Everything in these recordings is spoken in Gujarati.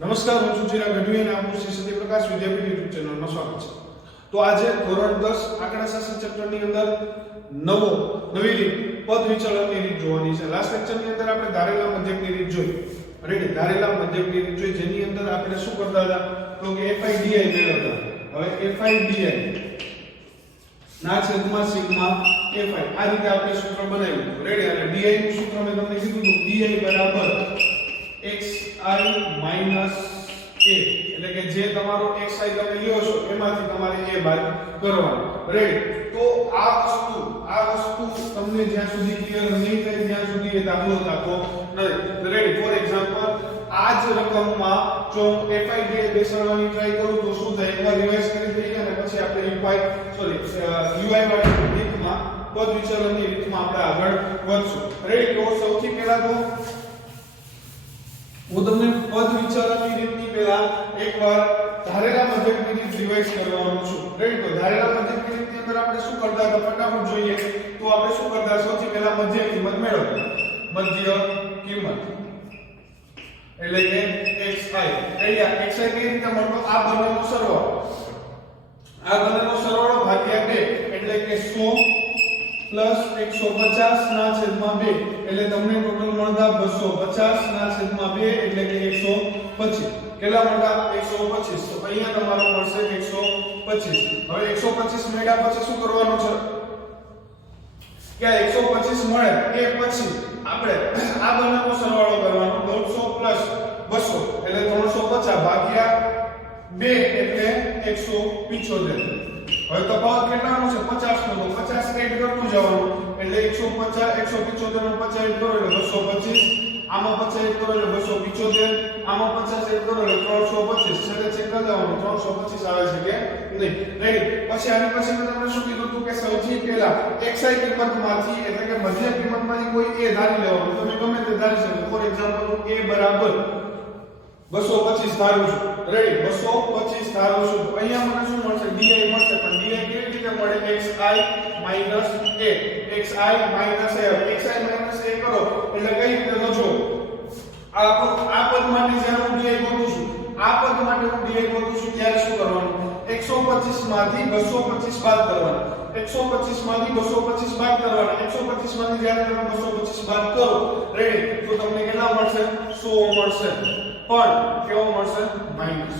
નમસ્કાર, હું છું ચિરાગ ગઢવી અને આપનું શ્રી સત્યપ્રકાશ વિદ્યાપીઠ યુટ્યુબ ચેનલમાં સ્વાગત છે. તો આજે ધોરણ 10 આંકડાશાસ્ત્ર ચેપ્ટરની અંદર નવી રીત પદ વિચલનની રીત જોવાની છે. લાસ્ટ લેક્ચરની અંદર આપણે ધારેલા મધ્યકની રીત જોઈ. રેડી, ધારેલા મધ્યકની રીત જોઈ, જેની અંદર આપણે શું કરતા હતા તો કે FIDI મેળવતા. હવે FIDI ના છેદમાં સિગ્મા FI આ રીતે આપણે સૂત્ર બનાવ્યું. રેડી, અને DI નું સૂત્ર મેં તમને કીધું હતું, DI બરાબર xi માઈનસ a, એટલે કે જે તમારો xi તમે લ્યો છો એમાંથી તમારે a બાદ કરવાનો. રેડી, તો આ વસ્તુ તમને જ્યાં સુધી ક્લિયર નહીં થાય ત્યાં સુધી એ દાખલો થતો નથી. રેડી, ફોર એક્ઝામ્પલ આ જ રકમમાં જો fi બેસાડવાની ટ્રાય કરું તો શું થાય, એકવાર રિવાઇઝ કરી દઈએ અને પછી આપણે ui વાળી રીતમાં પદ વિચલનની રીતમાં આપણે આગળ વધશું. રેડી, તો સૌથી પહેલા તો હું તમને પદ વિચલનની રીતની પહેલા એકવાર ધારેલા મધ્યકની રીત રિવાઇઝ કરવાનો છું. રેડી, તો ધારેલા મધ્યકની રીતની અંદર આપણે શું કરતા હતા ફટાફટ જોઈએ તો આપણે શું કરતા, સૌથી પહેલા મધ્ય કિંમત મેળવતા. મધ્ય કિંમત એટલે કે xi. અહીંયા xi કેવી રીતે મળતો, આ બંનેનો સરવાળો, ભાગ્યા 2 એટલે કે 100 પ્લસ 150 ના છેદમાં 2 એટલે તમને ટોટલ મળતા 250 ના છેદમાં 2 એટલે કે 125. કેટલા મળતા 125. તો અહીંયા તમારો મળશે 125. હવે 125 મળ્યા પછી શું કરવાનું છે કે 125 મળે એ પછી આપણે આ બંનેનો સરવાળો કરવાનો. 150 પ્લસ 200 એટલે 350 ભાગ્યા 2 એટલે 175. હવે તફાવત કેટલાનો છે 50 નો, તો 50 એડ કરતું જવાનું એટલે 150 175 નો 50 એડ કરો એટલે 225, આમાં 50 એડ કરો એટલે 275, આમાં 50 એડ કરો એટલે 325. છેલ્લે ચેક કરી લેવાનું 325 આવે છે કે નહીં. રેડી, પછી આની પછી મેં તમને શું કીધું હતું કે સૌથી પહેલા xi કિંમતમાંથી એટલે કે મધ્ય કિંમતમાંથી કોઈ a ધારી લેવાનું. તમે ગમે તે ધારી શકો. ફોર એક્ઝામ્પલ હું a બરાબર 225 ધારું છું. રેડી, 225 ધારું છું તો અહીંયા મને શું મળશે, di મળશે. પણ di કેવી રીતે મળે, xi minus a. xi minus a કરો એટલે કઈ રીતે લખો, આ પદ માટે જ્યારે હું di ગોતું છું, ત્યારે શું કરવાનું, 125 માંથી 225 બાદ કરવાના. 125 માંથી 225 બાદ કરવાના. 125 માંથી જ્યારે તમે 225 બાદ કરો, રેડી, તો તમને કેટલા મળશે, 100 મળશે. પણ કેવો મળશે, માઈનસ.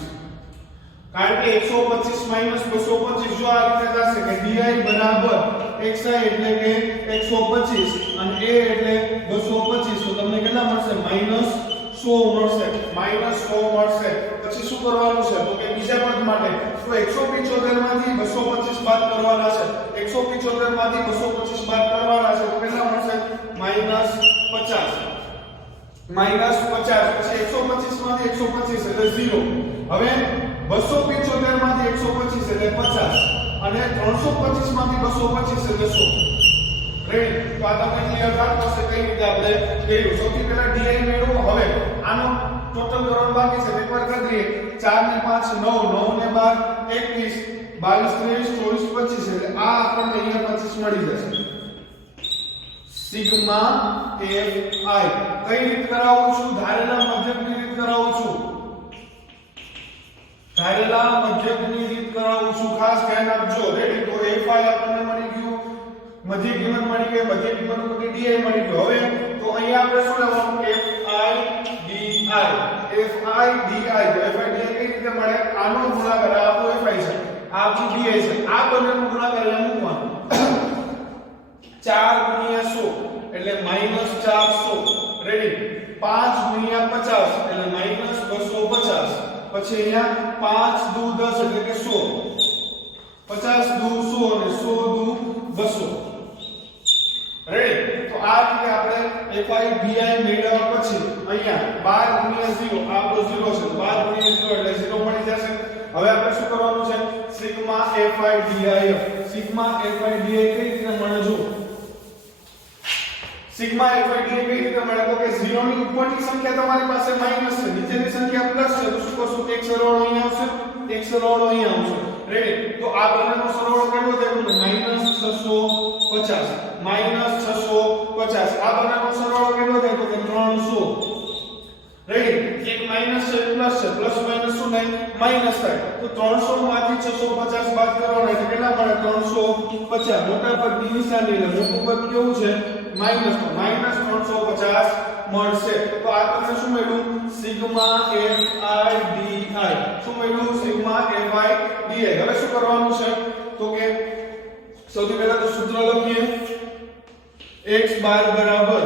કારણ કે 125 માઈનસ 225 જો આ રીતે થશે કે di બરાબર xi એટલે કે 125 અને a એટલે 225, તો તમને કેટલા મળશે, માઈનસ 100 મળશે. પછી શું કરવાનું છે તો કે બીજા પદ માટે તો 175 માંથી 225 બાદ કરવાના છે. 175 માંથી 225 બાદ કરવાના છે તો કેટલા મળશે, -50. પછી 125 માંથી 125 એટલે 0. હવે 275 માંથી 125 એટલે 50 અને 325 માંથી 225 એટલે 100. રેડી, તો આ તમને ક્લિયર થતું હશે કઈ રીતે આપણે કર્યું. સૌથી પહેલા di મેળવો. હવે આનો ટોટલ કરવાનું બાકી છે, એકવાર કરી દઈએ. 4 ને 5 9, 9 ને 12 21, 22 23 24 25 એટલે આ આપણને અહીંયા 25 મળી જશે. સિગ્મા fi કઈ રીત કરાવું છું, ધારેલા મધ્યકની રીત કરાવું છું. ખાસ ધ્યાન આપજો. રેડી, તો fi આપણને મળી ગયું, મધ્ય કિંમત મળી ગઈ, મધ્ય કિંમત ઉપરથી di મળી ગયો. હવે તો અહીંયા આપણે શું લેવાનું, FIDI. તો FIDI કઈ રીતે મળે, આનો ગુણાકાર આ આપણું fi છે, આ આપણું di છે, આ બંનેનો ગુણાકાર અહીંયા મૂકવાનો. 4 ગુણ્યા 100 એટલે -400. રેડી, 5 ગુણ્યા 50 એટલે -250. પછી અહીંયા 5 દુ 10 એટલે કે 100. 50 દુ 100 અને 100 દુ 200. રેડી, તો આ રીતે આપણે FIDI મેળવ્યા પછી અહીંયા 12 ગુણ્યા 0 આ આપણો 0 છે, 12 ગુણ્યા 0 એટલે 0 મળી જશે. હવે આપણે શું કરવાનું છે, સિગ્મા FIDI કઈ રીતે મળે જો, સિગ્મા FIDI કઈ રીતે મળે તો કે 0 ની ઉપરની સંખ્યા તમારી પાસે માઈનસ છે, નીચેની સંખ્યા પ્લસ છે, તો શું કરશું, એક સરવાળો અહીંયા આવશે, એક સરવાળો અહીંયા આવશે. રેડી, તો આ બંનેનો સરવાળો કેટલો થાય તો -650. આ બંનેનો સરવાળો કેટલો થાય તો કે 300. રેડી, એક માઈનસ છે પ્લસ પ્લસ છે, પ્લસ માઈનસ શું થાય? માઈનસ થાય. તો 300 માંથી 650 બાદ કરવાના એટલે કેટલા મળે? 350. મોટા પર ની નિશાની એટલે મોટું પદ કેવું છે? માઈનસ. તો માઈનસ 350 મળશે. તો આ તમને શું મળ્યું? Sigma FI DI. શું મળ્યું? Sigma FI DI. હવે શું કરવાનું છે? તો કે સૌથી પહેલા તો સૂત્ર લખીએ. x બાર બરાબર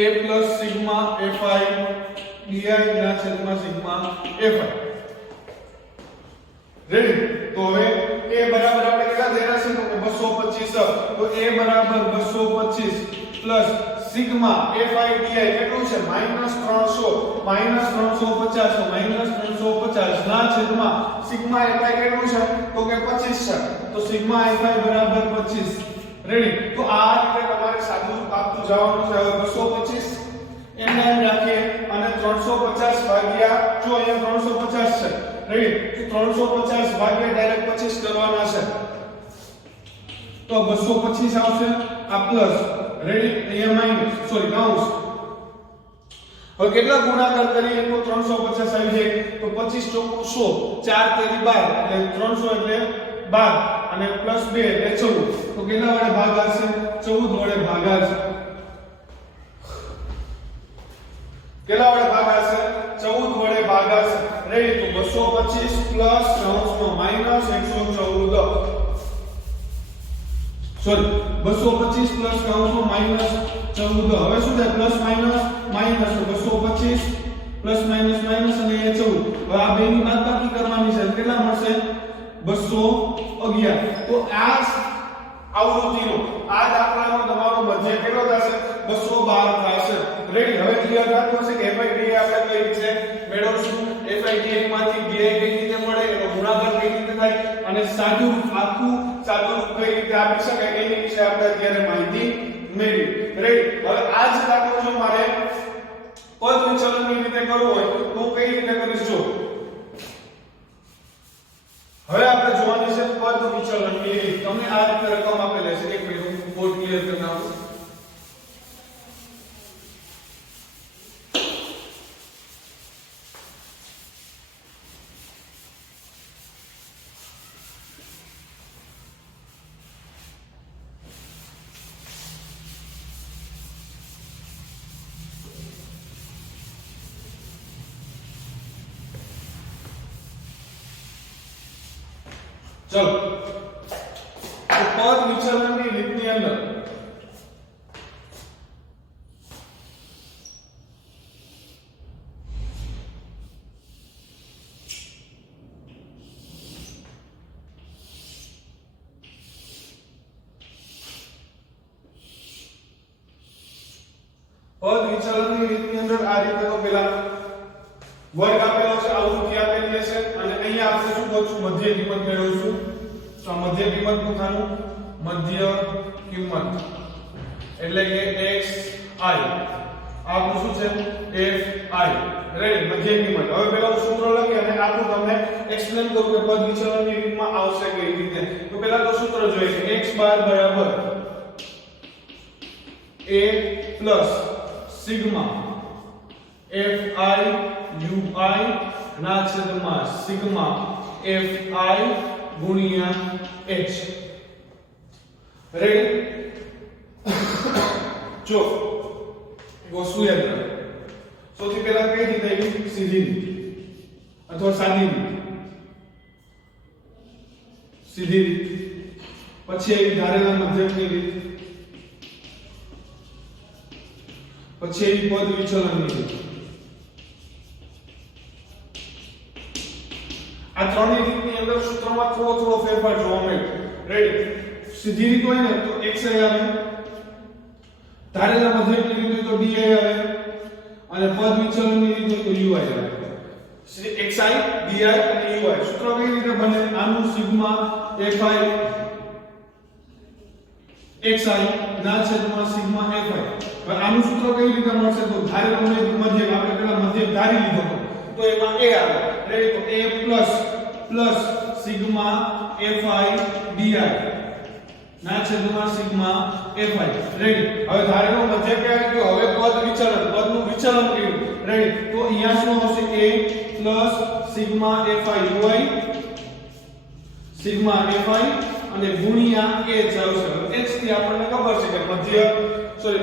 a plus sigma fi di ના છેદમાં sigma fi. રેડી? તો હવે a બરાબર આપણે કેટલા દેના છે? તો 225. તો a બરાબર 225 પ્લસ સિગ્મા fi di કેટલું છે? -300. -350. તો -350 ના છેદમાં સિગ્મા fi કેટલું છે? તો કે 25 છે. તો સિગ્મા fi બરાબર 25. રેડી? તો આ રીતે તમારે સાદું આપતું જવાનું છે. હવે 225 એમને એમ રાખીએ અને 350 ભાગ્યા, જો અહીંયા 350 છે. રેડી? તો 350 ભાગ્યા ડાયરેક્ટ 25 કરવાના છે. તો 225 આવશે. આ પ્લસ. રેડી? અહીંયા માઈનસ, સોરી કાઉન્સ. હવે કેટલા ગુણાકાર કરીએ તો 350 આવી જાય. તો 25 ચોકુ 100, 4 તેરી 12 એટલે 300 એટલે 12 અને પ્લસ 2 એટલે 14. તો કેટલા વડે ભાગાશે? 14 વડે ભાગાશે. કેટલા વડે ભાગાશે? 14 વડે ભાગાશે. રેડી? તો 225 પ્લસ કૌંસમાં માઈનસ 114. સોરી 225 પ્લસ કૌંસમાં માઈનસ 14. હવે શું થાય? Plus minus minus. તો 225 પ્લસ માઈનસ માઈનસ અને અહીંયા 14. હવે આ બેની બાદબાકી કરવાની છે. કેટલા મળશે? 211. તો આ આવૃત્તિનો આ દાખલાનો તમારો મધ્ય કેટલો થશે? 212 થશે. રેડી? હવે ક્લિયર થતું હશે કે FI DI આપણે કઈ રીતે મેળવશું? FI DI માંથી DI કઈ રીતે મળે, એનો ગુણાકાર કઈ રીતે થાય અને સાદું આખું સાદું કઈ રીતે આપી શકાય એની વિશે આપણે અત્યારે માહિતી મેળવી. રેડી? હવે આ જ દાખલો જો મારે પદ વિચલનની રીતે કરવું હોય તો હું કઈ રીતે કરીશ? જો હવે આપણે જોવાની છે પદ વિચલનની રીત. તમને આ રીતે રકમ આપેલી છે. એક મિનિટ હું બોર્ડ ક્લિયર કરી નાખું. ચલો, તો પદ વિચલનની રીતની અંદર આ રીતે તો પેલા વર્ગ આપેલો છે, આવૃત્તિ આપેલી છે અને અહીંયા આપણે શું કરશું? મધ્ય કિંમત મેળવશું. તો આ મધ્ય કિંમતનું ખાનું મધ્ય કિંમત એટલે કે xi. આપણું શું છે? fi. રેડી? મધ્ય કિંમત. હવે પેલા હું સૂત્ર લખી અને આખું તમને એક્સપ્લેન કરું કે પદ વિચલનની રીતમાં આવશે કઈ રીતે. તો પેલા તો સૂત્ર જોઈએ છે. x બાર બરાબર a plus sigma fi ui ના છેદમાં સિગ્મા fi ગુણ્યા h. રેડી? જો વસ્તુ યાદ રાખો. સૌથી પહેલા કઈ રીતે આવી? સીધી રીત અથવા સાદી રીત. સીધી રીત, પછી આવી ધારેલા મધ્યકની રીત, પછી આવી પદ વિચલનની રીત. આ ત્રણેય રીતની અંદર સૂત્રમાં થોડો ફેરફાર જોવા મળે. રેડી? સીધી રીત હોય ને તો xi આવે, ધારેલા મધ્યકની રીત હોય તો di આવે અને પદ વિચલનની રીત હોય તો ui આવે. xi, di અને ui સૂત્ર કઈ રીતે બને? આનું સિગ્મા fi xi ના છેદમાં સિગ્મા fi. હવે આનું સૂત્ર કઈ રીતે મળશે? તો ધારેલો મધ્યક આપણે પેલા મધ્યક ધારી લીધો તો એમાં a આવે. રેડી? તો a plus sigma fi di ના છેદમાં સિગ્મા fi. રેડી. હવે ધારી લો મધ્ય કે આવી ગયો. હવે પદનું વિચલન કર્યું. રેડી. તો અહીંયા શું આવશે? a plus sigma fi ui sigma fi અને ગુણ્યા h આવશે. h થી આપણને ખબર છે કે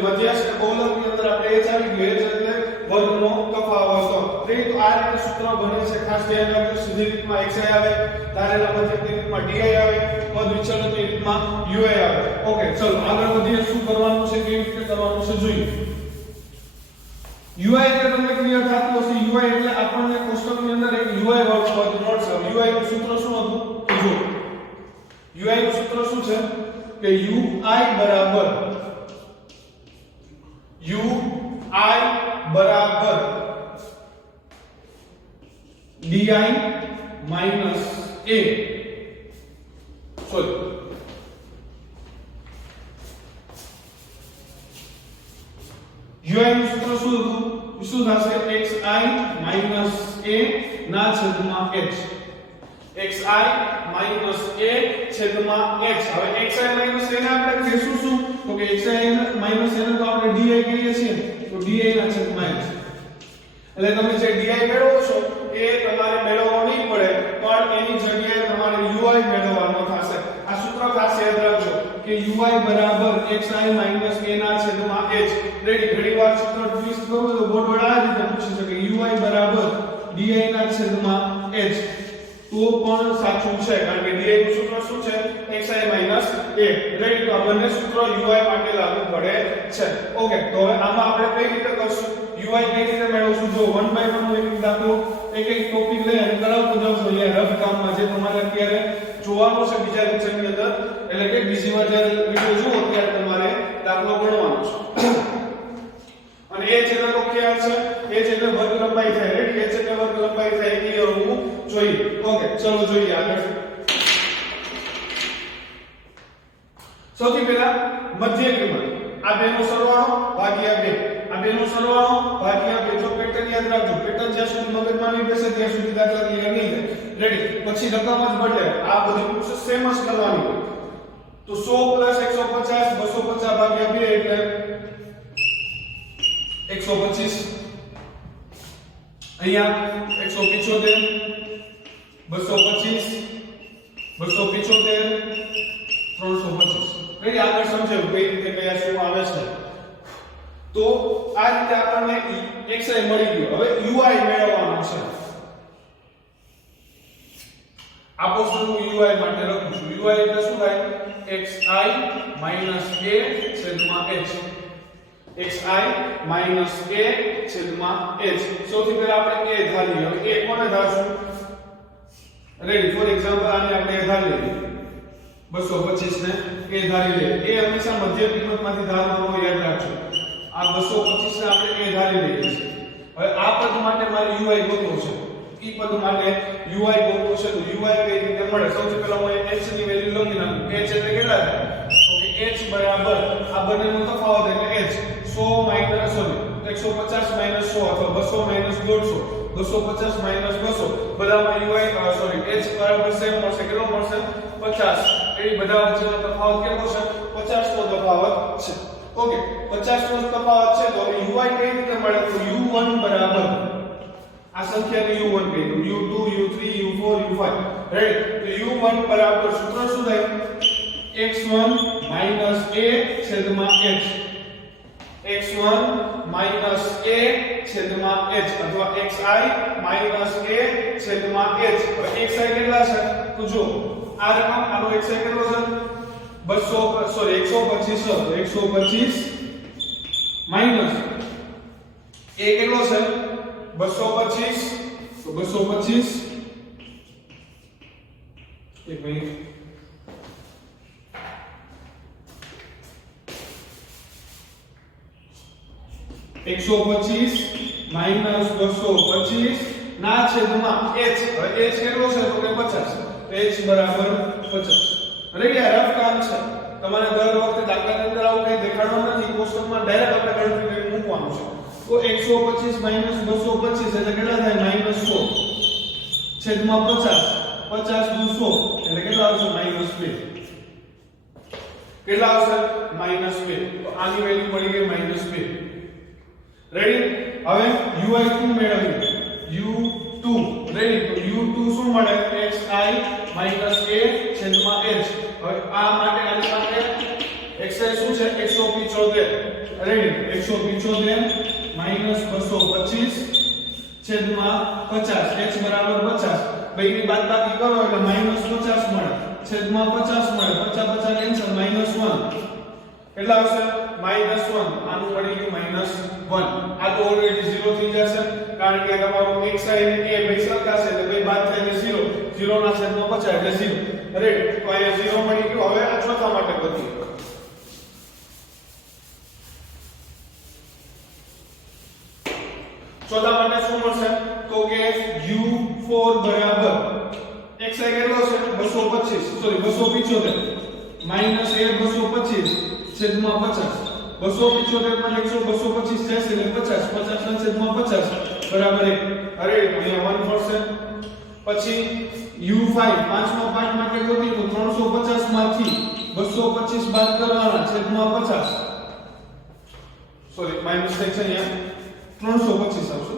મધ્યસ્થ બહુલકની અંદર આપણે h આવી ગયો. h એટલે વર્ગનો તફાવત. રેડી. તો આ રીતે સૂત્ર બને છે. ખાસ ધ્યાન રાખજો. સીધી રીતમાં xi આવે, ધારેલા મધ્યકની રીતમાં di આવે, પદ વિચલનની રીતમાં ui આવે. ઓકે, ચલો આગળ વધીએ. શું કરવાનું છે, કેવી રીતે કરવાનું છે જોઈએ. ui એટલે તમને ક્લિયર થતું હશે. ui એટલે આપણને કોષ્ટકની અંદર એક ui વર્ગ પદ મળશે. ui નું સૂત્ર શું હતું? તો જો ui નું સૂત્ર શું છે કે ui બરાબર di minus a. Sorry, ui નું સૂત્ર શું હતું? શું થશે? xi માઈનસ a ના છેદમાં h. xi માઈનસ a છેદમાં h. હવે xi માઈનસ a ને આપણે કહીશું શું? તો કે xi માઈનસ a ને તો આપણે di કહીએ છીએ. તો di ના છેદમાં h. એટલે તમે જે di મેળવો છો એ તમારે મેળવવો નહીં પડે, પણ એની જગ્યાએ તમારે ui મેળવવાનો થશે. આ સૂત્ર ખાસ યાદ રાખજો કે ui બરાબર xi માઈનસ a ના છેદમાં h. રેડી. ઘણીવાર સૂત્ર ટ્વિસ્ટ કરો તો બોર્ડ વડા આ રીતે પૂછી શકે ui બરાબર di ના છેદમાં h. તો પણ સાચું છે, કારણ કે di નું સૂત્ર શું છે? xi minus a. રેડી. તો આ બંને સૂત્ર ui માટે લાગુ પડે છે. ઓકે, તો હવે આમાં આપણે કઈ રીતે કરશું? ui કઈ રીતે મેળવશું? જો 1 by 1 નો એક દાખલો એક ટોપિક લઈ અને કરાવતો જાઉં છું અહીંયા રફ કામમાં, જે તમારે અત્યારે જોવાનું છે બીજા લેક્ચરની અંદર. એટલે કે બીજી વાર જ્યારે વિડિયો જુઓ ત્યારે તમારે દાખલો ગણવાનો છે. અને h એટલે તો ખ્યાલ છે, h એટલે વર્ગ લંબાઈ થાય. રેડી. h એટલે વર્ગ લંબાઈ થાય ક્લિયર હોવું જોઈએ. ઓકે, ચલો જોઈએ આગળ. સૌથી પહેલા મધ્ય કિંમત. આ બેનો સરવાળો ભાગ્યા 2. આ બેનો સરવાળો ભાગ્યા 2. જો પેટર્ન યાદ રાખજો. પેટર્ન જ્યાં સુધી મગજમાં નહીં બેસે ત્યાં સુધી દાખલા ક્લિયર નહીં થાય. રેડી. પછી રકમ જ બદલે. આ બધી પ્રોસેસ સેમ જ કરવાની હોય. તો 100 150 250 ભાગ્યા 2 એટલે 125. અહીંયા 175 225 275 325. રેડી. આગળ સમજાવું કઈ રીતે કયા શું આવે છે. તો આ રીતે આપણને xi મળી ગયો. હવે ui મેળવવાનો છે. આ પોસ્ટર હું ui માટે લખું છું. ui એટલે શું થાય? xi માઈનસ a છેદમાં h. xi માઈનસ a છેદમાં h. સૌથી પહેલા આપણે a ધારીએ. હવે a કોને ધારશું? રેડી. ફોર એક્ઝામ્પલ આને આપણે ધારી લઈએ. 225 ને a ધારી લઈએ. a હંમેશા મધ્ય કિંમતમાંથી ધારવાનું યાદ રાખજો. આ 225 ને આપણે a ધારી લઈએ છીએ. હવે આ પદ માટે મારે ui ગોતવું છે. ઈ પદ માટે ui ગોતવું છે. તો ui કઈ રીતે મળે? સૌથી પહેલા હું h ની વેલ્યુ લખી નાખું. h એટલે કેટલા થાય? તો કે h બરાબર આ બંનેનો તફાવત એટલે h. 100 માઈનસ 150 માઈનસ 100 અથવા 200 માઈનસ 150. 250 માઈનસ 200 બધામાં ui સોરી h બરાબર સેમ મળશે. કેટલો મળશે? 50. એ બધા વચ્ચેનો તફાવત કેટલો છે? 50 નો તફાવત છે. ઓકે, 50 નો તફાવત છે. તો ui કઈ રીતે મળે? તો u1 બરાબર આ સંખ્યાને u1 કહીએ, u2 u3 u4 u5. Right. તો u1 બરાબર સૂત્ર શું થાય? x1 માઈનસ a છેદમાં h. x1 માઈનસ a છેદમાં h અથવા xi માઈનસ a છેદમાં h. હવે xi કેટલા છે? તો જો આ રકમ આનો xi કેટલો છે? 200 સોરી 125 125 માઈનસ a કેટલો છે? 225. તો 225 એક મિનિટ 125 માઈનસ 225 ના છેદમાં h. હવે h કેટલો છે? તો કે 50. h બરાબર 50. અને કે રફ કામ છે. તમારે દર વખતે દાખલાની અંદર આવું કંઈ દેખાડવાનું નથી. કોષ્ટકમાં ડાયરેક્ટ આપણે ગણતરી કરી મૂકવાનું છે. તો 125 માઈનસ 225 એટલે કેટલા થાય? માઈનસ 100 છેદમાં 50. 50 નું 100 એટલે કેટલા આવશે? માઈનસ 2. કેટલા આવશે -2 તો આની વેલ્યુ મળી ગઈ -2 રેડી હવે u2 મેળવીએ u2 રેડી તો u2 શું મળે xi - a છેદમાં h હવે આ માટે આની માટે xi શું છે 175 રેડી 175 - 225 છેદમાં 50 h બરાબર 50 બેની બાદબાકી કરો એટલે -50 મળે છેદમાં 50 મળે 50 50 કેન્સલ -1 કેટલા આવશે -1 આનું મળી ગયું -1 આ તો ઓલરેડી 0 થઈ જશે કારણ કે તમારો xi અને a બે સરખા છે એટલે બે બાદ થઈને 0 0 ના છેદમાં 50 એટલે 0 રેડી તો અહીંયા 0 મળી ગયું હવે આ ચોથા માટે કરીએ ચોથા માટે શું મળશે તો કે u4 બરાબર xi કેટલો છે 225 સોરી 275 માઈનસ a 225 છેદમાં 50 275 માં 225 જશે એટલે 50 50 ના છેદમાં 50 બરાબર 1 અરે અહીંયા 1 મળશે પછી u5 પાંચમા પાર્ટ માટે ગોતી તો 350 માંથી 225 બાદ કરવાના છેદમાં 50 સોરી માઈનસ થાય છે અહીંયા 325 આવશે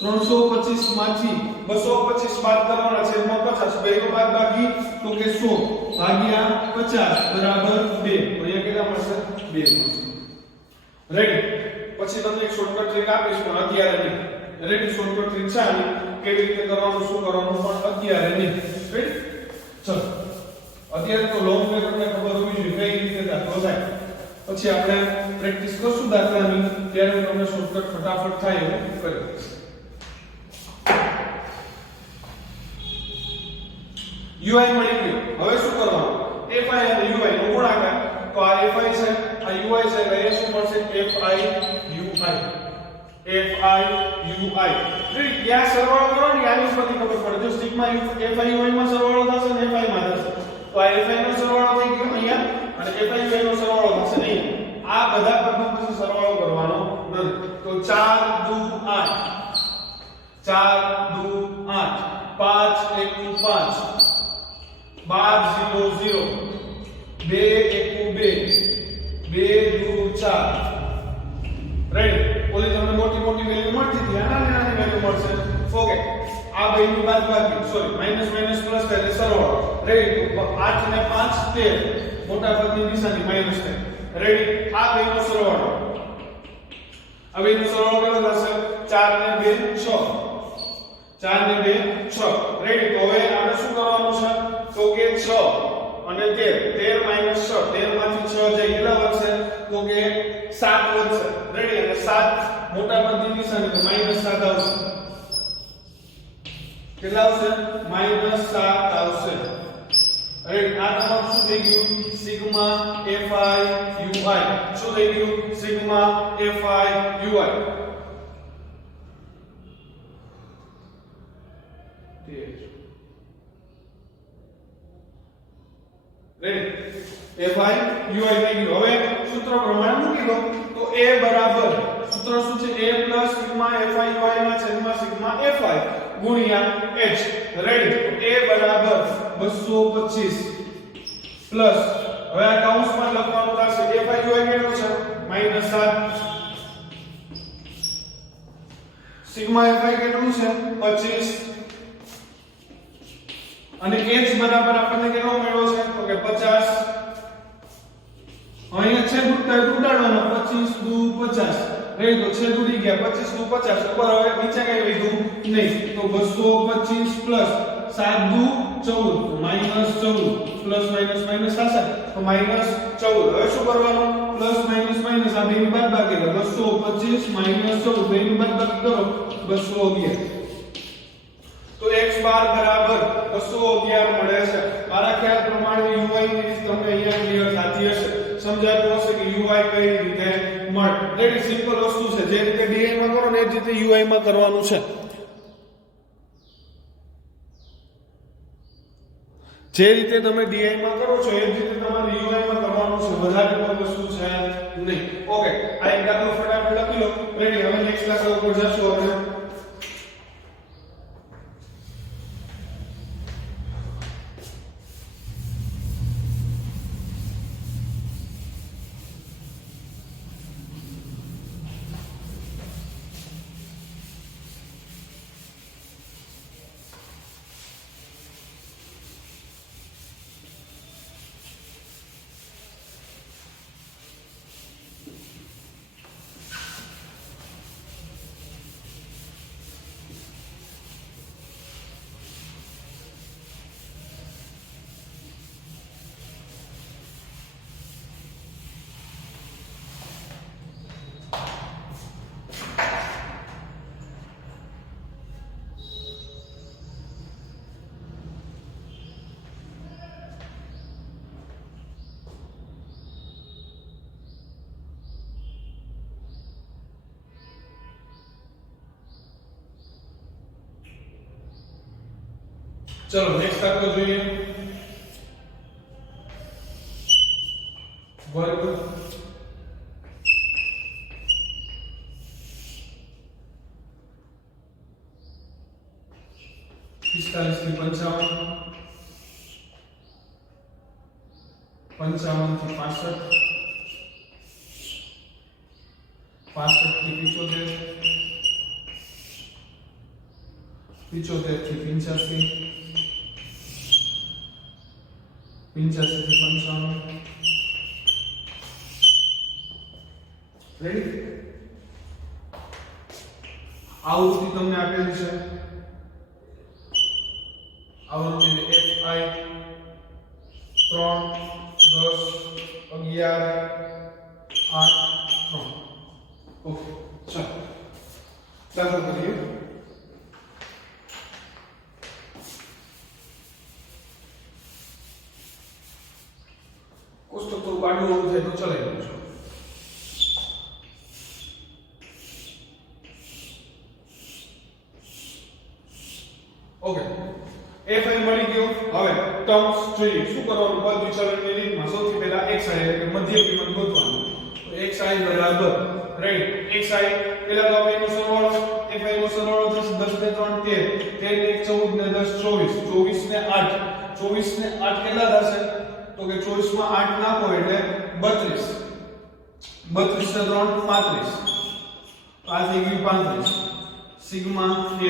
325 માંથી 225 બાદ કરવાના છેદમાં 50 બેનો બાદ બાકી તો કે 100 ભાગ્યા 50 બરાબર 2 તો અહીંયા કેટલા મળશે 2 મળશે રેડી પછી તમને એક શોર્ટકટ ટ્રીક આપીશ પણ અત્યારે નહીં રેડી શોર્ટકટ ટ્રીક છે આની કેવી રીતે કરવાનું શું કરવાનું પણ અત્યારે નહીં રેડી ચલો અત્યારે તો લોંગ વે તમને ખબર હોવી જોઈએ કઈ રીતે દાખલો થાય પછી આપણે પ્રેક્ટિસ કરશું દાખલાની ત્યારે હું તમને શોર્ટકટ ફટાફટ થાય એવું કરીશ ui મળી ગયું હવે શું કરવાનું fi અને ui નો ગુણાકાર તો આ fi છે આ ui છે એટલે એ શું મળશે fi ui રેડી યા સરવાળો કરો ને આની ઉપરથી ખબર પડે જો સિગ્મા fi ui માં સરવાળો થશે ને fi માં થશે તો આ fi નો સરવાળો થઈ ગયો અહીંયા અને fi ui નો સરવાળો થશે નહીં આ બધા પદનો પછી સરવાળો કરવાનો નથી તો 4 દુ 8 4 દુ 8 5 1 5 12 0 0 2 1 2 2 દુ 4 રેડી ઓલી તમને મોટી મોટી વેલ્યુ મળતી હતી આ નાની નાની વેલ્યુ મળશે ઓકે આ બેની બાદબાકી સોરી માઈનસ માઈનસ પ્લસ એટલે સરવાળો રેડી તો 8 ને 5 13 મોટા પદની નિશાની માઈનસ છે રેડી આ બેનો સરવાળો હવે એનો સરવાળો કેટલો થશે 4 ને 2 6 4 ને 2 6 રેડી તો હવે આપણે શું કરવાનું છે તો કે 6 અને 13 13 6 13 માંથી 6 જાય કેટલા વધશે તો કે 7 વધશે રેડી અને 7 મોટા પદની નિશાની તો -7 આવશે કેટલા આવશે -7 આવશે રેડી આ તમારું શું થઈ ગયું સિગ્મા fi ui શું થઈ ગયું sigma fi ui ready fi ui થઈ ગયું હવે સૂત્ર પ્રમાણે મૂકી દો તો a બરાબર સૂત્ર શું છે a સિગ્મા fi ui ના છેદમાં સિગ્મા fi ગુણ્યા h રેડી તો a બરાબર 225 પ્લસ હવે આ કૌંસમાં લખવાનું થશે fi ui કેટલું છે -7 સિગ્મા fi કેટલું છે 25 અને h બરાબર આપણને કેટલો મળ્યો છે તો કે 50 અહીંયા છેદ ઉડાડવાનો 25 દુ 50 રેડી તો છેદ ઉડી ગયા 25 દુ 50 ઉપર હવે નીચે કઈ લીધું નહીં તો 225 પ્લસ 7 દુ 14 -14 પ્લસ માઈનસ માઈનસ થશે તો -14 હવે શું કરવાનું પ્લસ માઈનસ આ બેની બાદબાકી કરો 225 -14 બેની બાદબાકી કરો 211 તો x બાર બરાબર 211 મળે છે મારા ખ્યાલ પ્રમાણે ui ની રીત તમને અહીંયા ક્લિયર થતી હશે સમજાતું હશે કે ui કઈ રીતે મળે રેડી સિમ્પલ વસ્તુ છે જે રીતે di માં કરો ને એ જ રીતે ui માં કરવાનું છે જે રીતે તમે di માં કરો છો એ જ રીતે તમારે ui માં કરવાનું છે વધારે કોઈ વસ્તુ છે નહીં ઓકે આ એક દાખલો ફટાફટ લખી લો રેડી હવે નેક્સ્ટ દાખલા ઉપર જશું આપણે ચલો નેક્સ્ટ દાખલો જોઈએ. વર્ગ 45 થી 55, 55 થી 65, 65 થી 75, 75 થી 85, 85 થી 55. રેડી? આવૃત્તિ તમને આપેલી છે. આવૃત્તિ FI 3 10 11 8 3. ઓકે ચાલો દાખલો કરીએ. કોષ્ટક તો આડું અવળું થાય તો ચલાવી દઉં છું. ઓકે fi મળી ગયો. હવે ટર્મ્સ જોઈએ. શું કરવાનું? પદ વિચલનની રીતમાં સૌથી પહેલા xi એટલે કે મધ્ય કિંમત ગોતવાની. તો xi બરાબર રાઈટ xi પહેલા તો આપણે એનો સરવાળો fi નો સરવાળો થશે 10 ને 3 13 13 ને 14 ને 10 24 24 ને 8 કેટલા થશે? તો કે 24 માં 8 નાખો એટલે 32 32 ને 3 35 આ થઈ ગયું 35 સિગ્મા fi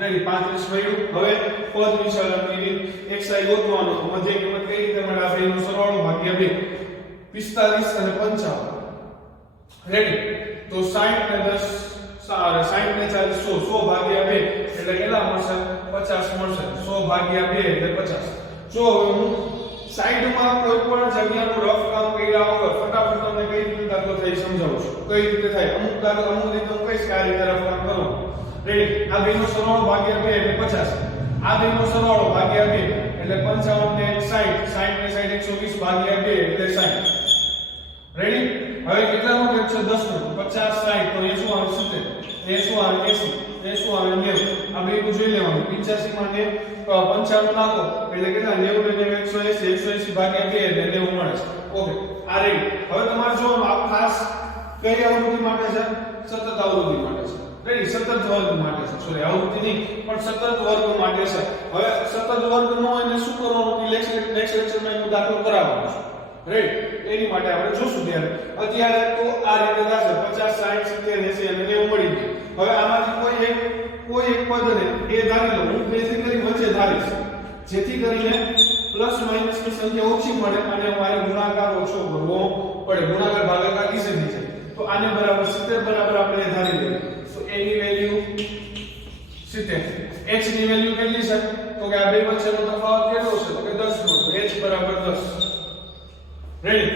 રેડી 35 મળ્યું. હવે પદ વિચલનની રીત xi ગોતવાનો. મધ્ય કિંમત કઈ રીતે મળે? આપણે એનો સરવાળો ભાગ્યા 2 45 અને 55 રેડી. તો 60 ને 10 60 ને 40 100 ભાગ્યા 2 એટલે કેટલા મળશે? 50 મળશે. 100 ભાગ્યા 2 એટલે 50. જો હવે હું સાઈડમાં કોઈ પણ જગ્યાનું રફ કામ કર્યા વગર ફટાફટ તમને કઈ રીતે દાખલો થઈ સમજાવું છું. કઈ રીતે થાય? અમુક દાખલો અમુક રીતે હું કહીશ કે આ રીતે રફ કામ કરો. રેડી? આ બેનો સરવાળો ભાગ્યા 2 એટલે 50. આ બેનો સરવાળો ભાગ્યા 2 એટલે 55 ને 60 60 ને 60 120 ભાગ્યા 2 એટલે 60. રેડી? હવે કેટલાનો ગેપ છે? 10 નો. 50 60 તો એ શું આવે? 70. એ શું આવે? 80. એ શું આવે? 90. આ બેનું જોઈ લેવાનું. 85 માં ને 55 નાખો એટલે કેટલા? 90 ને 180 180 ભાગ્યા 2 એટલે 90 મળે છે. ઓકે આ રેડી. હવે તમારે જોવાનું આ ખાસ કઈ આવૃત્તિ માટે છે? સતત આવૃત્તિ માટે છે. રેડી? સતત વર્ગ માટે છે. સોરી આવૃત્તિ નહીં પણ સતત વર્ગ માટે છે. હવે સતત વર્ગ નો એને શું કરવાનું? નેક્સ્ટ લેક્ચરમાં એનો દાખલો કરાવવાનો છે. રેડી? એની માટે આપણે જોશું ત્યારે. અત્યારે તો આ રીતે થશે 50 60 70 80 અને 90 મળી ગયું. હવે આમાંથી કોઈ એક પદને એ ધારી લો. હું બેઝિકલી વચ્ચે ધારીશ જેથી કરીને પ્લસ માઈનસ ની સંખ્યા ઓછી મળે અને મારે ગુણાકાર ઓછો કરવો પડે. ગુણાકાર ભાગાકાર કિસે નીચે. તો આને બરાબર 70 બરાબર આપણે ધારી લઈએ. તો a ની વેલ્યુ 70. h ની વેલ્યુ કેટલી છે? તો કે આ બે વચ્ચેનો તફાવત કેટલો છે? તો કે 10 નો. તો h બરાબર 10. રેડી?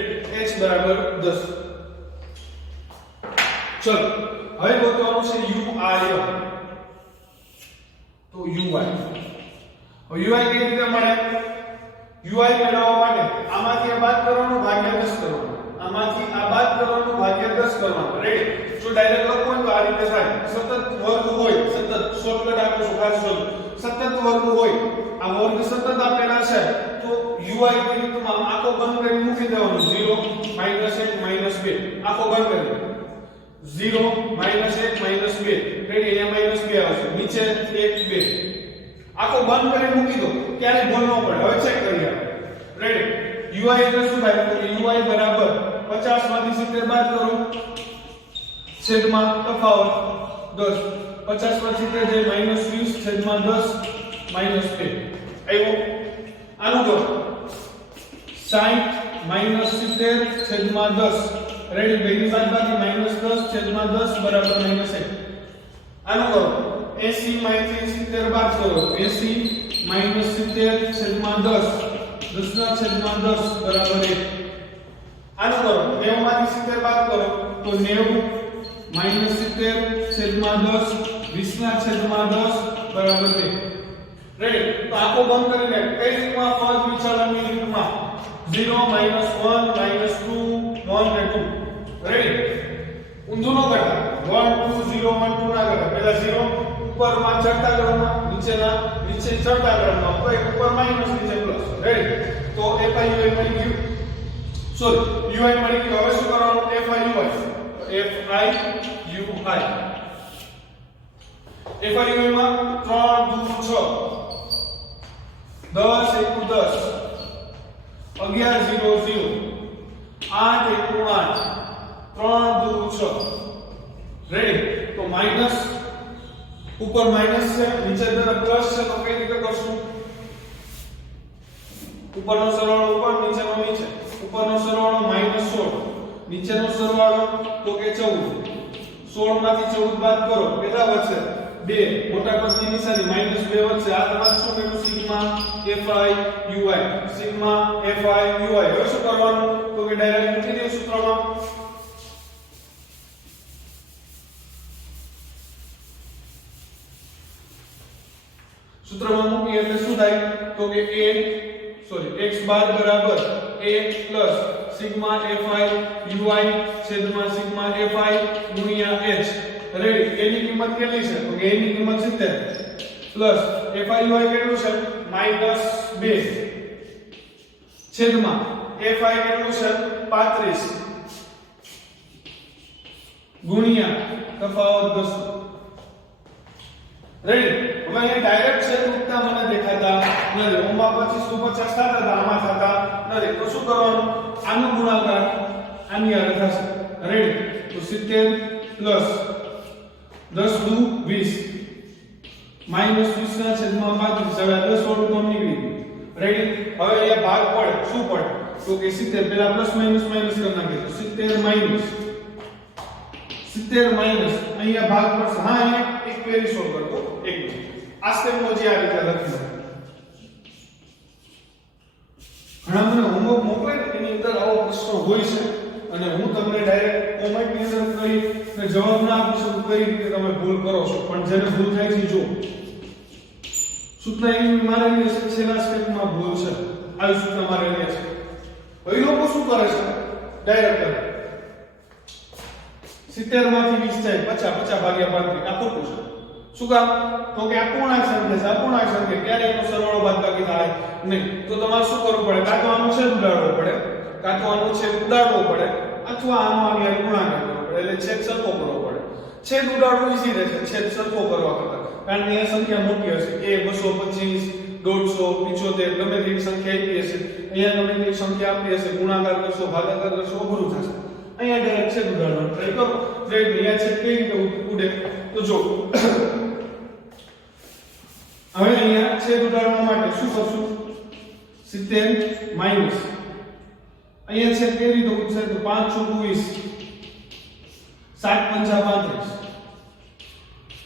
h બરાબર 10. ચલો હવે ગોતવાનું છે ui. તો ui કઈ રીતે મળે? ui મેળવવા માટે આમાંથી આ બાદ કરવાનું ભાગ્યા 10 કરવાનું. આમાંથી આ બાદ કરવાનું ભાગ્યા 10 કરવાનું. રેડી? જો ડાયરેક્ટ લખવું હોય તો આ રીતે થાય. સતત વર્ગ હોય, સતત શોર્ટકટ આપો છો ખાસ જો સતત વર્ગ હોય, આ વર્ગ સતત આપેલા છે તો ui ની રીતમાં આખો બંધ કરી મૂકી દેવાનો. 0 1 2 આખો બંધ કરી 0 1 2 રેડી? અહીંયા -2 આવશે. નીચે 1 2 આખો બંધ કરી મૂકી દો. ક્યારે ભૂલ ન પડે. હવે ચેક કરીએ આપણે. રેડી? ui એટલે શું થાય? તો ui બરાબર 50 માંથી 70 બાદ કરો છેદમાં તફાવત 10. 50 માંથી 70 જાય -20 છેદમાં 10 -2 આવ્યો. આનું કરો 60 70 છેદમાં 10 રેડી? બેની બાદબાકી -10 છેદમાં 10 બરાબર -1. આનું કરો 80 માંથી 70 બાદ કરો 80 70 છેદમાં 10 10 ના છેદમાં 10 બરાબર 1. આનું કરો 90 માંથી 70 બાદ કરો તો 90 70 છેદમાં 10 20 ના છેદમાં 10 બરાબર 2. રેડી? તો આખો બંધ કરીને કઈ રીતમાં? પદ વિચલનની રીતમાં 0 -1 -2 1 ને 2. રેડી? ઊંધું ન કરતા 1 2 0 1 2 ના કરતા. પહેલા 0 ઉપરમાં ચડતા ક્રમમાં નીચે ચડતા ક્રમમાં કોઈ ઉપર માઈનસ નીચે પ્લસ રેડી તો FI UI મળી ગયું સોરી UI મળી ગયું હવે શું કરવાનું FI UI માં 3 દુ 6 10 1 10 11 0 0 8 1 8 3 દુ 6 રેડી તો માઈનસ ઉપર માઈનસ છે નીચે તરફ પ્લસ છે તો કઈ રીતે કરશું ઉપરનો સરવાળો ઉપર નીચેનો નીચે ઉપરનો સરવાળો -16 નીચેનો સરવાળો તો કે 14 16 માંથી 14 બાદ કરો કેટલા વધશે 2 મોટા પદની નિશાની -2 વધશે આ તમારે શું મેળવું sigma FI UI sigma FI UI હવે શું કરવાનું તો કે ડાયરેક્ટ મૂકી દે સૂત્રમાં સૂત્રમાં મૂકી એટલે શું થાય તો કે x બાર બરાબર a plus sigma FI UI છેદમાં સિગ્મા FI ગુણ્યા h રેડી a ની કિંમત કેટલી છે તો કે a ની કિંમત 70 પ્લસ FI UI કેટલું છે -2 છેદમાં FI કેટલું છે 35 ગુણ્યા તફાવત 10 રેડી હવે અહીં ડાયરેક્ટ છે રૂપતા મને દેખાતા નથી ઓમાં 25 તો 50 થતા હતા આમાં થતા નથી તો શું કરવાનું આનો ગુણાકાર આની હારે થશે રેડી તો 70 પ્લસ 10 દુ 20 -20 ના છેદમાં 35 હવે 10 વાળું કામ નીકળી ગયું રેડી હવે અહીંયા ભાગ પડે શું પડે તો કે 70 પહેલા પ્લસ માઈનસ કરી નાખીએ તો 70 માઈનસ અહીંયા ભાગ પડશે હા અહીંયા એક ક્વેરી સોલ્વ કરતો એક મિનિટ આ સ્ટેપમાં જે આ રીતે લખી દો ઘણા મને હોમવર્ક મોકલે ને એની અંદર આવો પ્રશ્ન હોય છે અને હું તમને ડાયરેક્ટ કોમેન્ટની અંદર કહી ને જવાબ ના આપી શકું કઈ રીતે તમે ભૂલ કરો છો પણ જેને ભૂલ થાય છે જો સૂત્ર એની મારેલી છે છેલ્લા સ્ટેપમાં ભૂલ છે આવી સૂત્ર મારેલી છે હવે લોકો શું કરે છે ડાયરેક્ટ કરે 70 માંથી 20 જાય 50 ભાગ્યા 35 આ ખોટું છે શું કામ તો કે અપૂર્ણાંક સંખ્યા ક્યારે એનો સરવાળો બાદબાકી થાય નહીં તો તમારે શું કરવું પડે કાં તો આનો છેદ ઉડાડવો પડે અથવા આનો આની ગુણાકાર કરવો પડે એટલે છેદ સરખો કરવો પડે છેદ ઉડાડવું ઈઝી રહેશે છેદ સરખો કરવા કરતા કારણ કે એ સંખ્યા મોટી હશે એ 225 150 75 ગમે તે સંખ્યા આપી હશે અહીંયા ગમે તે સંખ્યા આપી હશે ગુણાકાર કરશો ભાગાકાર કરશો અઘરું થશે અહીંયા ડાયરેક્ટ છેદ ઉડાડવાનો ટ્રાય કરો ટ્રેડ અહીંયા છેદ કઈ રીતે ઉડે તો જો હવે અહીંયા છેદ ઉડાડવા માટે શું કરશું 70 માઈનસ અહીંયા છેદ કેવી રીતે ઉડશે તો 5 × 20 7 ×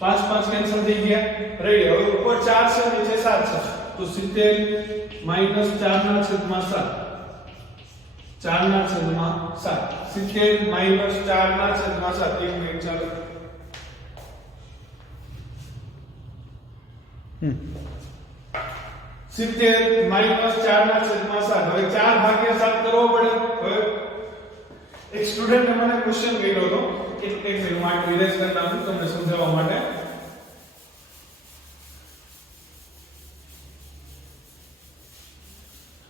35 5 કેન્સલ થઈ ગયા રેડી હવે ઉપર 4 છે નીચે 7 છે તો 70 માઈનસ 4 ના છેદમાં 7 4 ના છેદમાં 7 70 માઈનસ 4 ના છેદમાં 7 એક મિનિટ ચાલો 70 માઈનસ 4 ના છેદમાં 7 હવે 4 ભાગ્યા 7 કરવો પડે હવે એક સ્ટુડન્ટે મને ક્વેશ્ચન કર્યો હતો એક મિનિટ માટે ઇરેઝ કરી નાખું તમને સમજાવવા માટે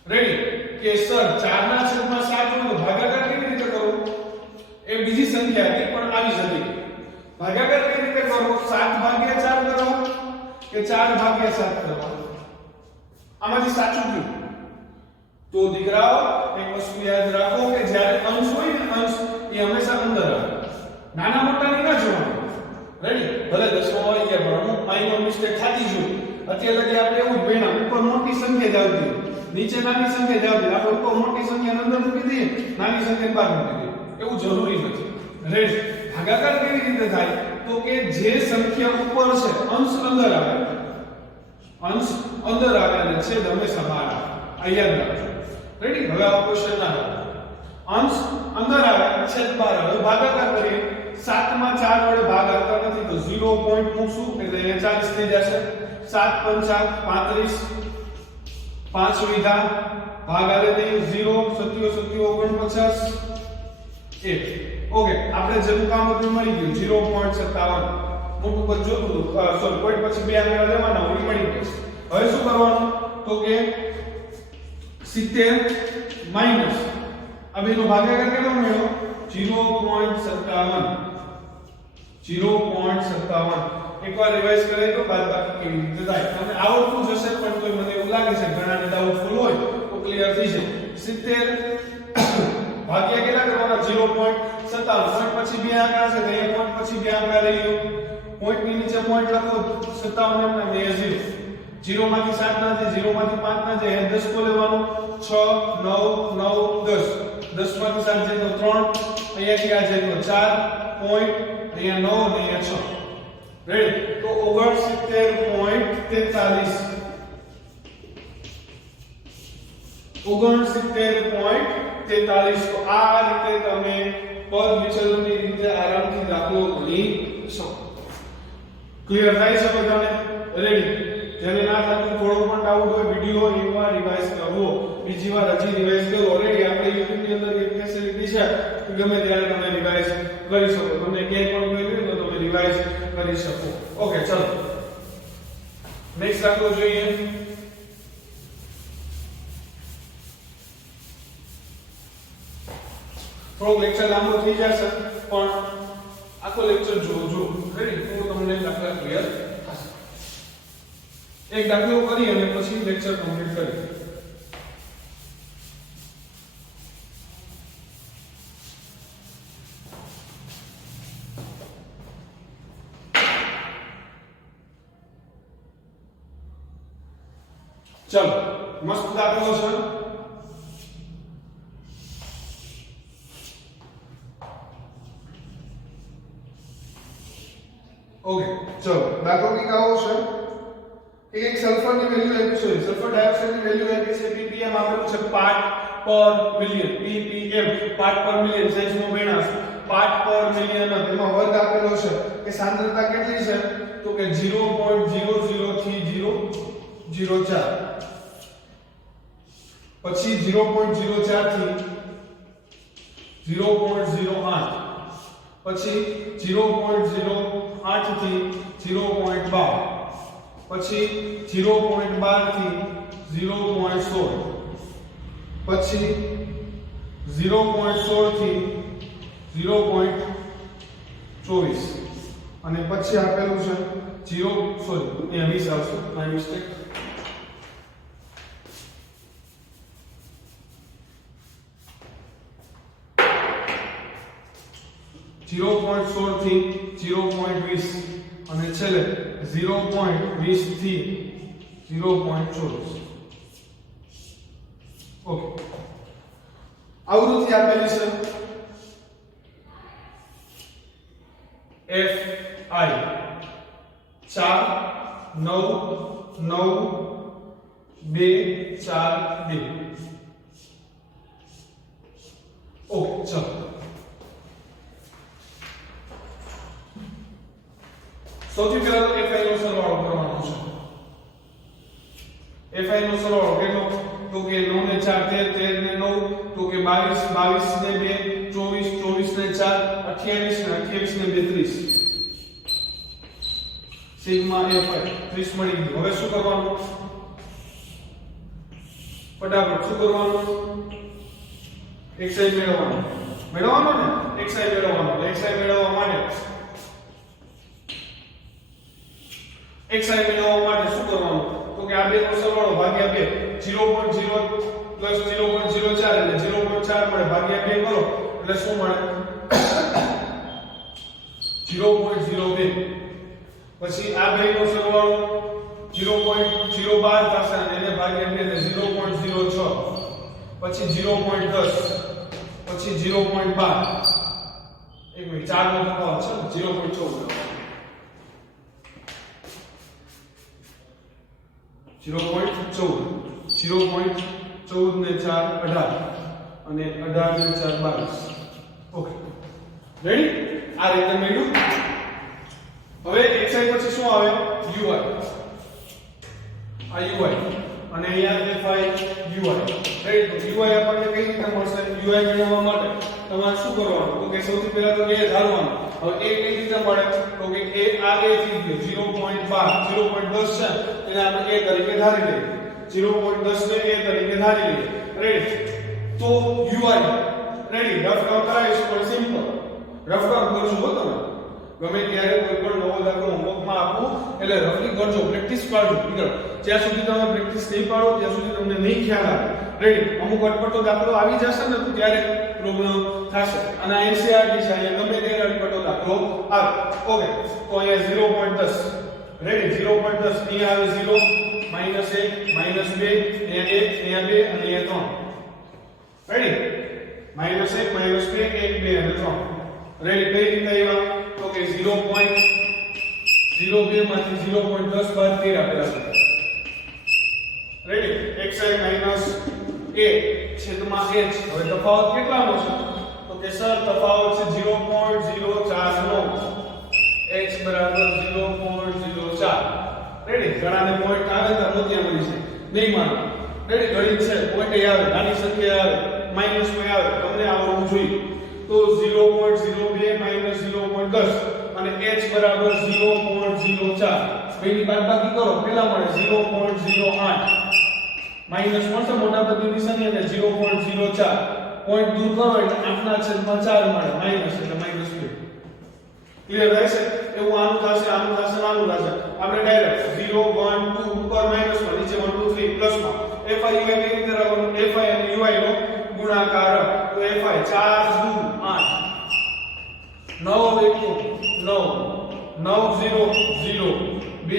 રેડી કે સર 4 ના છેદમાં 7 નો ભાગાકાર કેવી રીતે કરવો એ બીજી સંખ્યા હતી પણ આવી જતી ભાગાકાર કેવી રીતે કરવો 7 ભાગ્યા 4 કરો કે 4 ભાગ્યા 7 કરો આમાંથી સાચું કયું તો દીકરાઓ એક વસ્તુ યાદ રાખો કે જ્યારે અંશ હોય ને અંશ એ હંમેશા અંદર આવે નાના મોટાની ના જોવાનું રેડી ભલે 10 માં આવી ગયા પણ અમુક માઇનોર મિસ્ટેક થતી જ હોય અત્યારે લગી આપણે એવું જ ભણ્યા ઉપર મોટી સંખ્યા જ આવતી નીચે નાની સંખ્યા જ આવતી આપણે ઉપર મોટી સંખ્યા અંદર મૂકી દઈએ નાની સંખ્યા બહાર મૂકી દઈએ એવું જરૂરી નથી રેડી ભાગાકાર કેવી રીતે થાય તો કે જે સંખ્યા ઉપર છે અંશ અંદર આવે અને છેદ હંમેશા બહાર આવે આ યાદ રાખજો રેડી હવે આ ક્વેશ્ચન ના અંશ અંદર આવે છેદ બહાર આવે ભાગાકાર કરીએ 7 માં 4 વડે ભાગ આવતા નથી તો 0 પોઈન્ટ મૂકશું એટલે અહીંયા 40 થઈ જશે 7 × 35 5 વીઘા ભાગ આલે નહીં 0 7 49 1 ઓકે આપણે જેનું કામ હતું મળી ગયું 0.57 મોટું પદ જોતું હતું સોરી પોઈન્ટ પછી બે આંકડા લેવાના હોય મળી જશે હવે શું કરવાનું તો કે 70 માઈનસ આ બેનો ભાગાકાર કેટલો મળ્યો 0.57 એકવાર રિવાઇઝ કરે તો બાદબાકી કેવી રીતે થાય તમને આવડતું જશે પણ કોઈ મને એવું લાગે છે ઘણાને ડાઉટફુલ હોય તો ક્લિયર થઈ જશે 70 ભાગ્યા કેટલા કરવાના 0.57 પોઈન્ટ પછી બે આંકડા છે તો એ પોઈન્ટ પછી બે આંકડા લઈ લો પોઈન્ટ ની નીચે પોઈન્ટ લખો 57 એમ ને 0 0 માંથી 7 ના જાય 0 માંથી 5 ના જાય 10 કો લેવાનો 6 9 9 10 10 માંથી 7 જાય તો 3 અહીંયા થી આ જાય તો 4 પોઈન્ટ અહીંયા 9 અને અહીંયા 6 રેડી તો 69.43 તો આ રીતે તમે પદ વિચલનની રીતે આરામથી દાખલો ગણી શકો ક્લિયર થાય છે બધાને રેડી જેને ના થતું થોડો પણ ડાઉટ હોય વિડિયો એકવાર રિવાઇઝ કરવો બીજી વાર હજી રિવાઇઝ કરો ઓલરેડી આપણે YouTube ની અંદર એક ફેસિલિટી છે કે ગમે ત્યારે તમે રિવાઇઝ કરી શકો તમને ક્યાંય પણ કોઈ હોય તો તમે રિવાઇઝ કરી શકો ઓકે ચલો નેક્સ્ટ દાખલો જોઈએ થોડો લેક્ચર લાંબો થઈ જશે પણ આખો લેક્ચર જોજો રેડી તો તમને દાખલા ક્લિયર થશે એક દાખલો કરી અને પછી લેક્ચર કમ્પ્લીટ કરી चलो मस्त दाखलो છે ओके चलो दाखलो की કાવો છે एक सल्फर ની વેલ્यू આપી છે સલ્ફર ડાયોક્સાઇડ ની વેલ્યુ આપી છે ppm આપેલું છે પાર્ટ પર મિલિયન ppm પાર્ટ પર મિલિયન સાઈઝ નો બેણાસ પાર્ટ પર મિલિયન તેમાં વર્ગ આપેલો છે કે સાંદ્રતા કેટલી છે તો કે 0.00 થી 0.04 પછી 0.04 થી 0.08 પછી 0.08 થી 0.12 પછી 0.12 થી 0.16 પછી 0.16 થી 0.24 અને પછી આપેલું છે 0 સોરી અહીંયા 20 આવશે માય મિસ્ટેક 0.16 થી 0.20 અને છેલ્લે 0.20 થી 0.24 ઓકે આવૃત્તિ આપેલી છે FI 4 9 9 2 4 2 ઓકે ચલો સૌથી પહેલા તો FI નો સરવાળો કરવાનો છે FI નો સરવાળો કેટલો તો કે 9 ને 4 13 13 ને 9 તો કે 22 22 ને 2 24 24 ને 4 28 ને 28 ને 2 30 સિગ્મા FI 30 મળી ગયું હવે શું કરવાનું ફટાફટ શું કરવાનું xi મેળવવાનો ને xi મેળવવાનો xi મેળવવા માટે xi મેળવવા માટે શું કરવાનું તો કે આ બે નો સરવાળો ભાગ્યા 2 0.0 પ્લસ 0.04 એટલે 0.4 મળે ભાગ્યા 2 કરો એટલે શું મળે 0.02 પછી આ બે નો સરવાળો 0.012 થશે અને એને ભાગ્યા 2 એટલે 0.06 પછી 0.10 પછી 0.12 એક મિનિટ 4 નો તફાવત છે 0.14 0.14 ને 4 18 અને 18 ને 4 22 ઓકે રેડી આ રીતે મળ્યું હવે xi પછી શું આવે ui આ ui અને અહીંયા fi ui રાઈટ તો ui આપણને કઈ રીતે મળશે ui મેળવવા માટે તમારે શું કરવાનું તો કે સૌથી પહેલા તો એ ધારવાનું હવે a કઈ રીતે મળે તો કે a આ a થી ગયો 0.12 0.10 છે એને આપણે a તરીકે ધારી લઈએ 0.10 ને a તરીકે ધારી લઈએ રેડી તો ui રેડી રફ કામ કરાવીશું પણ સિમ્પલ રફ કામ કરશું હો તમે ગમે ત્યારે કોઈ પણ નવો દાખલો હોમવર્કમાં આપું એટલે રફલી કરજો પ્રેક્ટિસ કરજો નીકળ જ્યાં સુધી તમે પ્રેક્ટિસ નહીં પાડો ત્યાં સુધી તમને નહીં ખ્યાલ આવે રેડી અમુક અટપટો દાખલો આવી જશે ને તો ત્યારે પ્રોબ્લેમ થશે અને આ એનસીઆરટી છે અહીંયા ગમે ત્યારે અટપટો દાખલો આવે ઓકે તો અહીંયા 0.10 રેડી 0.10 અહીંયા આવે 0 -1 -2 અહીંયા 1 અહીંયા 2 અને અહીંયા 3 રેડી -1 -2 1 2 અને 3 રેડી કઈ રીતે આવ્યા તો કે 0.02 માંથી 0.10 બાદ 13 આપેલા છે રેડી xi માઈનસ a છેદમાં h હવે તફાવત કેટલાનો છે તો કે સર તફાવત છે 0.049 h બરાબર 0.04 રેડી ઘણાને પોઈન્ટ આવે તો મોતિયા મળી છે નહીં માનો રેડી ગણિત છે પોઈન્ટ આવે નાની સંખ્યા આવે માઈનસ માં આવે તમને આવડવું જોઈએ તો 0.02 માઈનસ 0.10 અને h બરાબર 0.04 બેની બાદબાકી કરો કેટલા મળે 0.08 માઈનસ મળશે મોટા પદની નિશાની અને 0.04 પોઈન્ટ દૂર કરો એટલે 8 ના છેદમાં 4 મળે માઈનસ એટલે -2 ક્લિયર રહેશે એવું આનું થશે આનું થશે આનું થશે આપણે ડાયરેક્ટ 0 1 2 ઉપર માઈનસ માં નીચે 1 2 3 પ્લસ માં fi ui કેવી રીતે રાખવાનું fi અને ui નો ગુણાકાર તો fi 4 2 8 9 1 9 9 0 0 2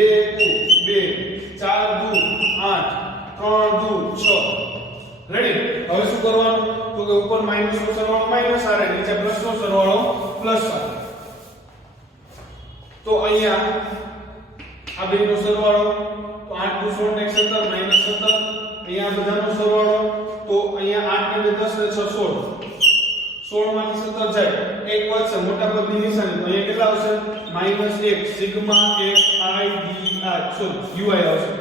2 4 2 8 3 2 6 રેડી હવે શું કરવાનું તો કે ઉપર માઈનસ નો સરવાળો માઈનસ આવે નીચે પ્લસ નો સરવાળો પ્લસ આવે તો અહીંયા આ બેનો સરવાળો તો 8 2 16 ને 17 માઈનસ 17 અહીંયા બધાનો સરવાળો તો અહીંયા 8 ને 10 ને 6 16 16 માંથી 17 જાય એક વધશે મોટા પદની નિશાની તો અહીંયા કેટલા આવશે -1 sigma f i d r ui આવશે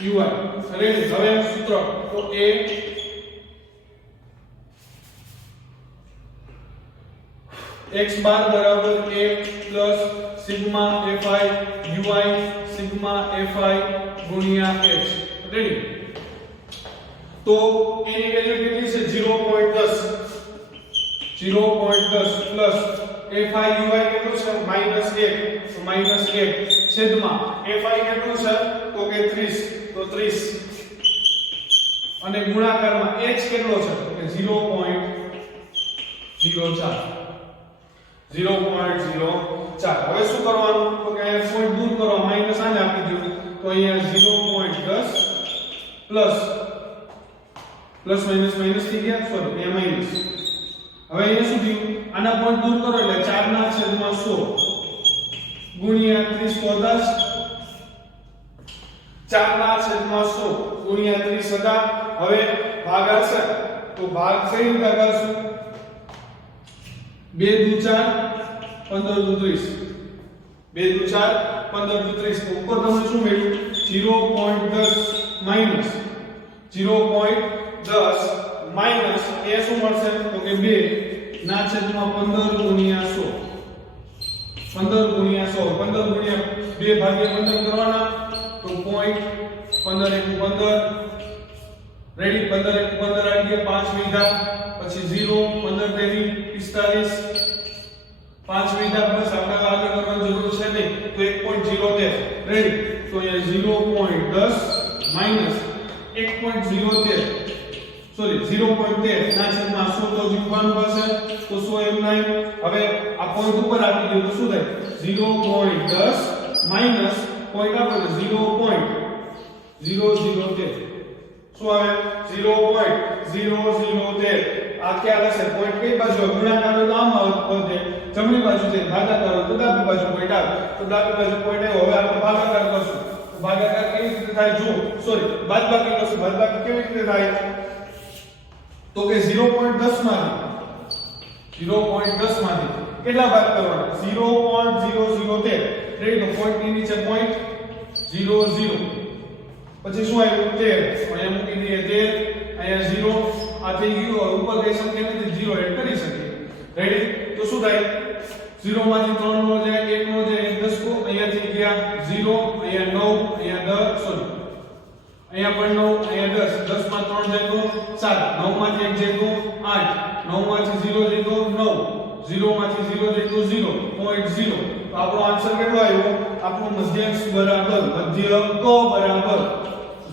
ui રેડી હવે સૂત્ર તો a x બાર બરાબર a plus sigma fi ui sigma fi ગુણ્યા h રેડી તો એની વેલ્યુ કેટલી છે 0.10 પ્લસ fi ui કેટલું છે -1 તો -1 છેદમાં fi કેટલું છે તો કે 30 તો 30 અને ગુણાકારમાં h કેટલો છે તો કે 0.04 હવે શું કરવાનું તો કે અહીંયા પોઈન્ટ દૂર કરો માઈનસ આને આપી દો તો અહીંયા 0.10 પ્લસ માઈનસ થઈ ગયા સોરી અહીંયા માઈનસ હવે અહીંયા શું થયું આના પોઈન્ટ દૂર કરો એટલે 4 ના છેદમાં 100 ગુણ્યા 30 તો 10 4 ના છેદમાં 100 ગુણ્યા 30 હતા હવે ભાગાકાર તો ભાગ કઈ રીતે કરશું 2 દુ 4 15 દુ 30 2 દુ 4 15 દુ 30 તો ઉપર તમને શું મળ્યું 0.10 માઈનસ 0.10 માઈનસ એ શું મળશે તો કે 2 ના છેદમાં 15 ગુણ્યા 100 15 ગુણ્યા 100 15 ગુણ્યા 2 ભાગ્યા 15 કરવાના તો 0.15 * 15 રેડી 15 * 15 આવી ગયા 5 વીઘા પછી 0 15 તેરી 45 5 વીઘા બસ આપણે આગળ કરવાની જરૂર છે નહીં તો 1.0 રેડી તો અહીંયા 0.10 માઈનસ 1.0 સોરી 0.13 ના છેદમાં 100 તો જીવવાનું પડશે તો 100 એમ નહીં હવે આ પોઈન્ટ ઉપર આપી દો તો શું થાય 0.10 માઈનસ પોઈન્ટ આપો તો 0.0013 શું આવે 0.0013 આ ક્યાં હશે પોઈન્ટ કઈ બાજુ ગુણાકાર તો આમ આવશે જમણી બાજુ છે ભાગાકાર તો ડાબી બાજુ પોઈન્ટ આવે તો ડાબી બાજુ પોઈન્ટ આવ્યો હવે આપણે ભાગાકાર કરશું તો ભાગાકાર કેવી રીતે થાય જો સોરી બાદબાકી કરશું બાદબાકી કેવી રીતે થાય તો કે 0.10 માંથી કેટલા બાદ કરવાના 0.0013 રેડી તો પોઈન્ટ ની નીચે પોઈન્ટ 00 પછી શું આવ્યું 13 અહીંયા મૂકી દઈએ 13 અહીંયા 0 આ થઈ ગયું ઉપર કઈ સંખ્યા નથી 0 એડ કરી શકીએ રેડી તો શું થાય 0 માંથી 3 નો જાય 1 નો જાય 1 દસકો અહીંયાથી ગયા 0 અહીંયા 9 અહીંયા 10 સોરી અહીંયા પણ 9 અહીંયા 10 10 માં 3 જાય તો 7 9 માંથી 1 જાય તો 8 9 માંથી 0 જાય તો 9 0 માંથી 0 જાય તો 0.0 તો આપણો આન્સર કેટલો આવ્યો આપણો મધ્યાંક બરાબર મધ્યક બરાબર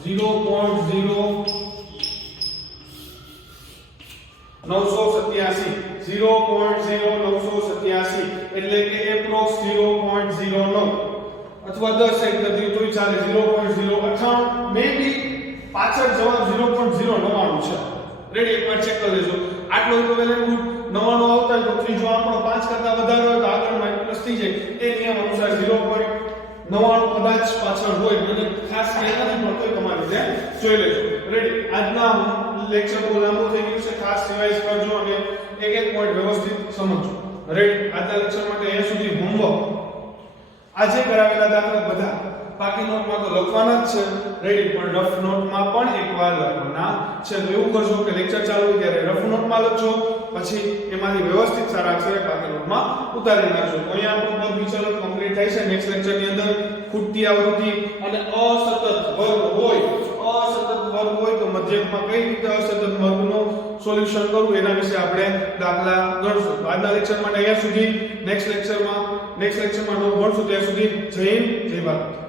0.0 987 0.0987 એટલે કે એપ્રોક્સ 0.09 અથવા 10 એક ગતિ તોય ચાલે 0.098 મે બી પાછળ જવાબ 0.099 છે રેડી એકવાર ચેક કરી લેજો આટલો ઇક્વિવેલન્ટ 99 આવતા હોય તો ત્રીજો આંકડો 5 કરતા વધારે હોય તો આગળ માઈનસ થઈ જાય એ નિયમ અનુસાર 0.99 કદાચ પાછળ હોય મને ખાસ ખ્યાલ નથી પણ તોય તમારે ધ્યાન જોઈ લેજો રેડી આજના લેક્ચર બહુ લાંબુ થઈ ગયું છે ખાસ રિવાઇઝ કરજો અને એક એક પોઈન્ટ વ્યવસ્થિત સમજજો રેડી આજના લેક્ચર માટે અહીંયા સુધી હોમવર્ક આજે કરાવેલા દાખલા બધા બાકી નોટમાં તો લખવાના જ છે રેડી પણ રફ નોટમાં પણ એકવાર લખવાના છે તો એવું કરજો કે લેક્ચર ચાલુ હોય ત્યારે રફ નોટમાં લખજો પછી એમાંથી વ્યવસ્થિત સારા અક્ષરે બાકી નોટમાં ઉતારી નાખજો તો અહીંયા આપણો પદ વિચલન કમ્પ્લીટ થાય છે નેક્સ્ટ લેક્ચરની અંદર ખૂટતી આવૃત્તિ અને અસતત વર્ગ હોય તો મધ્યકમાં કઈ રીતે અસતત વર્ગનો સોલ્યુશન કરવું એના વિશે આપણે દાખલા ગણશું તો આજના લેક્ચર માટે અહીંયા સુધી નેક્સ્ટ લેક્ચરમાં નોટ ભણશું ત્યાં સુધી જય હિન્દ જય ભારત